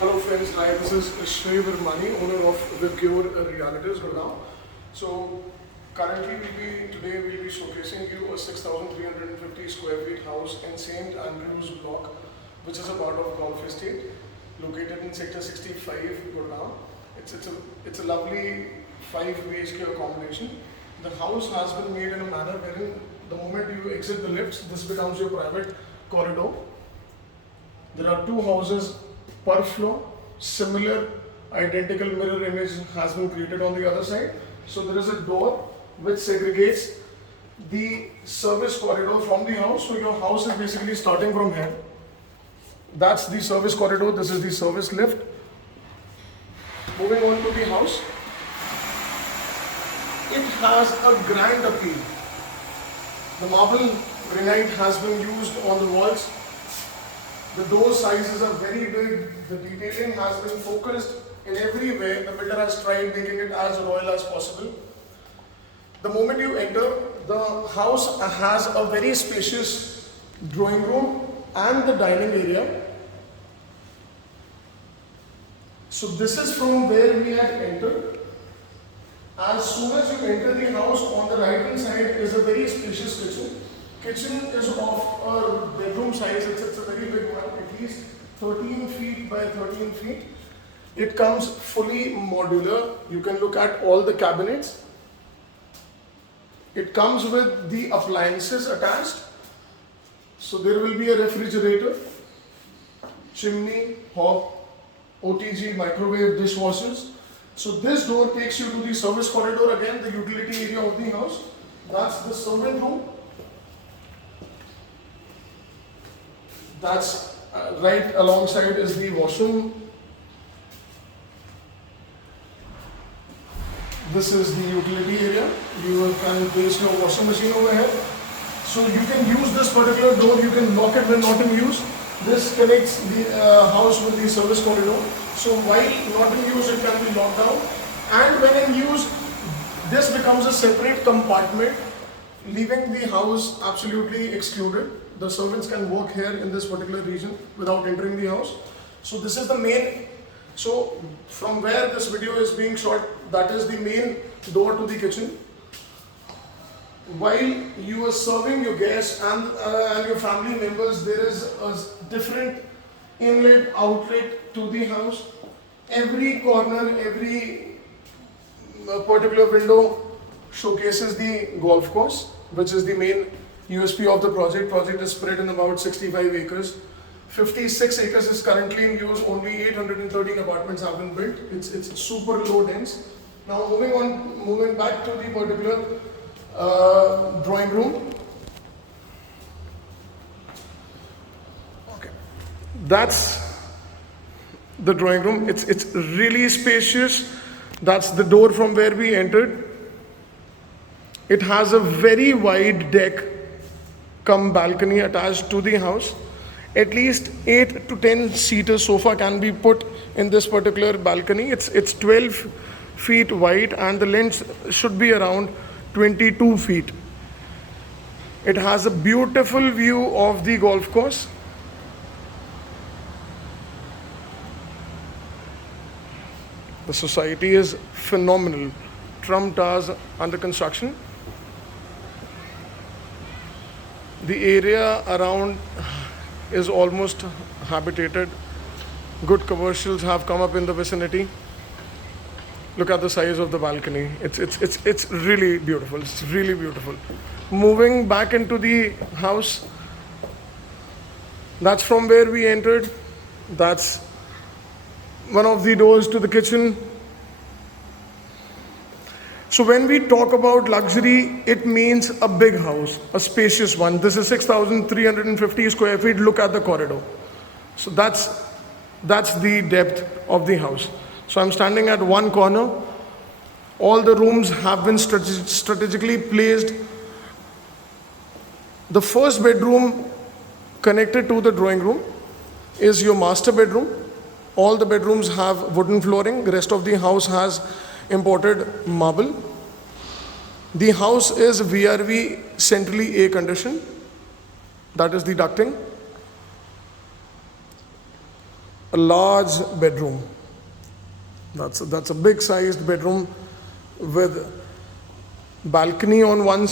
Hello friends, hi, this is Shrey Virmani, owner of Webcure Realities, Gurgaon. So currently today we'll be showcasing you a 6,350 square feet house in St. Andrews block, which is a part of Golf Estate, located in sector 65, Gurgaon. It's a lovely 5 BHK accommodation. The house has been made in a manner wherein the moment you exit the lifts, this becomes your private corridor. There are 2 houses per floor. Similar identical mirror image has been created on the other side. So there is a door which segregates the service corridor from the house. So your house is basically starting from here. That's the service corridor. This is the service lift. Moving on to the house. It has a grand appeal. The marble granite has been used on the walls. The door sizes are very big, the detailing has been focused in every way. The builder has tried making it as royal as possible. The moment you enter, the house has a very spacious drawing room and the dining area. So this is from where we had entered. As soon as you enter the house, on the right hand side is a very spacious kitchen. Kitchen is of a bedroom size, it's a very big one, at least 13 feet by 13 feet. It comes fully modular. You can look at all the cabinets. It comes with the appliances attached. So there will be a refrigerator, chimney, hob, OTG, microwave, dishwashers. So this door takes you to the service corridor, again the utility area of the house. That's the servant room. That's right alongside is the washroom. This is the utility area. You can place your washing machine over here. So you can use this particular door, you can lock it when not in use. This connects the house with the service corridor. So while not in use, it can be locked down. And when in use, this becomes a separate compartment, leaving the house absolutely excluded. The servants can work here in this particular region without entering the house. So this is the main, so from where this video is being shot, that is the main door to the kitchen. While you are serving your guests and your family members, there is a different inlet outlet to the house. Every corner, every particular window showcases the golf course, which is the main USP of the project. Project is spread in about 65 acres. 56 acres is currently in use. Only 813 apartments have been built. It's super low dense. Now moving back to the particular drawing room. Okay, that's the drawing room. It's really spacious. That's the door from where we entered. It has a very wide deck come balcony attached to the house. At least 8 to 10 seater sofa can be put in this particular balcony. It's 12 feet wide and the length should be around 22 feet. It has a beautiful view of the golf course. The society is phenomenal. Trump Towers under construction. The area around is almost habitated. Good commercials have come up in the vicinity. Look at the size of the balcony. It's really beautiful. It's really beautiful. Moving back into the house, that's from where we entered. That's one of the doors to the kitchen. So when we talk about luxury, it means a big house, a spacious one. This is 6,350 square feet. Look at the corridor. So that's the depth of the house. So I'm standing at one corner. All the rooms have been strategically placed. The first bedroom connected to the drawing room is your master bedroom. All the bedrooms have wooden flooring. The rest of the house has imported marble. The house is VRV centrally air conditioned. That is the ducting. a large bedroom. That's a big sized bedroom with balcony on one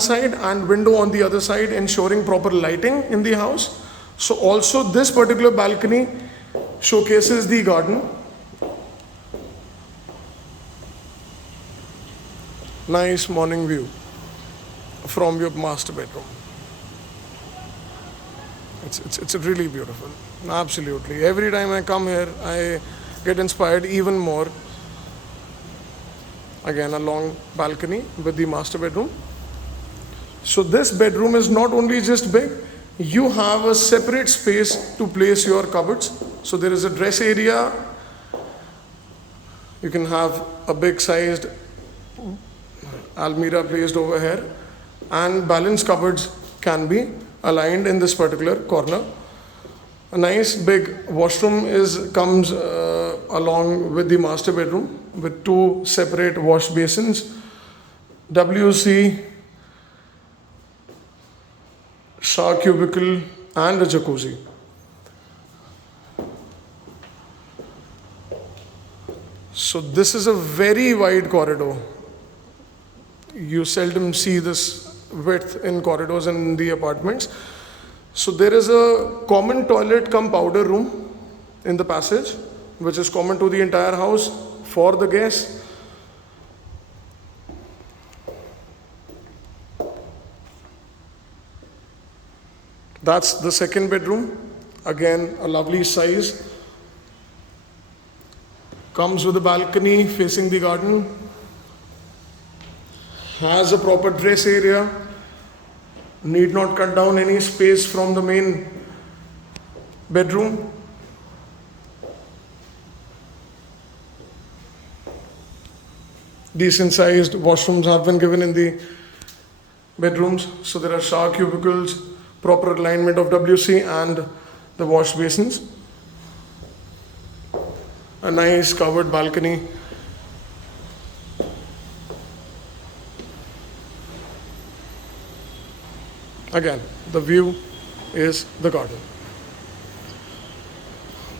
side and window on the other side, ensuring proper lighting in the house. So also this particular balcony showcases the garden. Nice morning view from your master bedroom. It's really beautiful. Absolutely. Every time I come here, I get inspired even more. Again, a long balcony with the master bedroom. So this bedroom is not only just big, you have a separate space to place your cupboards. So there is a dress area. You can have a big sized almirah placed over here, and balanced cupboards can be aligned in this particular corner. A nice big washroom comes along with the master bedroom with two separate wash basins, WC, shower cubicle, and a jacuzzi. So this is a very wide corridor. You seldom see this width in corridors in the apartments. So there is a common toilet cum powder room in the passage, which is common to the entire house for the guests. That's the second bedroom. Again, a lovely size. Comes with a balcony facing the garden. Has a proper dress area. Need not cut down any space from the main bedroom. Decent sized washrooms have been given in the bedrooms. So there are shower cubicles, proper alignment of WC and the wash basins. A nice covered balcony. Again, the view is the garden.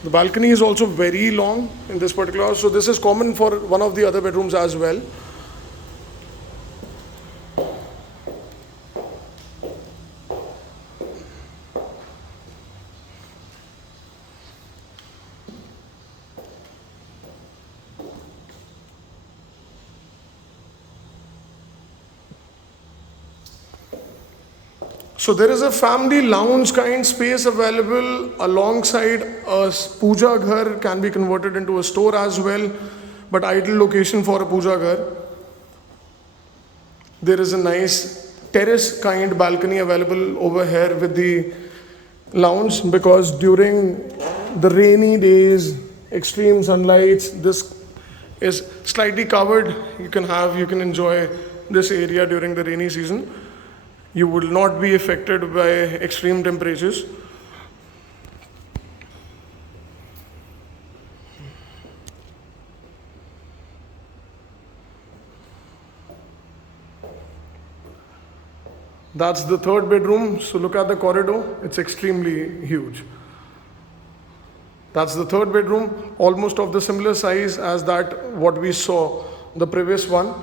The balcony is also very long in this particular house, so this is common for one of the other bedrooms as well. So there is a family lounge kind space available alongside a puja ghar, can be converted into a store as well, but ideal location for a puja ghar. There is a nice terrace kind balcony available over here with the lounge, because during the rainy days, extreme sunlights, this is slightly covered. You can enjoy this area during the rainy season. You will not be affected by extreme temperatures. That's the third bedroom. So look at the corridor. It's extremely huge. That's the third bedroom, almost of the similar size as that what we saw the previous one.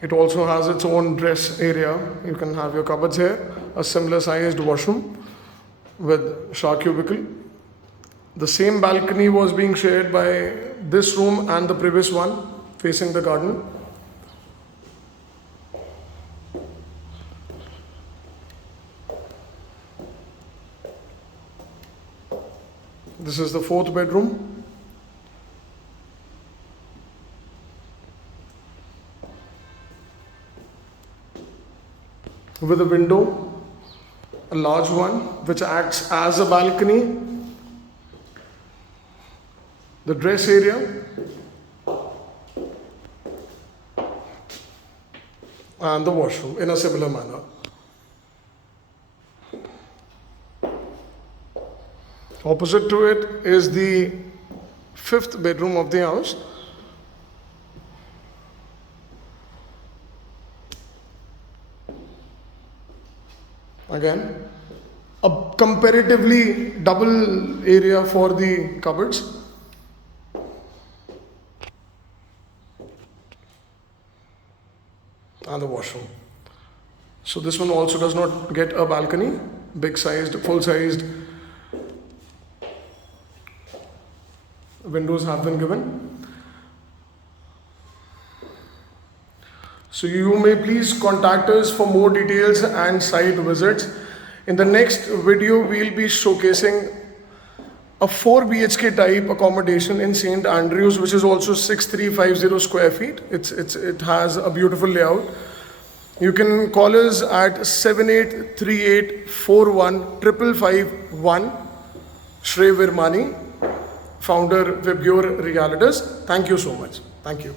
It also has its own dress area. You can have your cupboards here, a similar sized washroom with shower cubicle. The same balcony was being shared by this room and the previous one facing the garden. This is the fourth bedroom. With a window, a large one, which acts as a balcony. The dress area and the washroom in a similar manner. Opposite to it is the fifth bedroom of the house. Again, a comparatively double area for the cupboards. And the washroom. So this one also does not get a balcony, big sized, full sized windows have been given. So you may please contact us for more details and site visits. In the next video, we'll be showcasing a 4 BHK type accommodation in St. Andrews, which is also 6350 square feet. It has a beautiful layout. You can call us at 7838415551. Shrey Virmani, founder Vibgyor Realtors. Thank you so much. Thank you.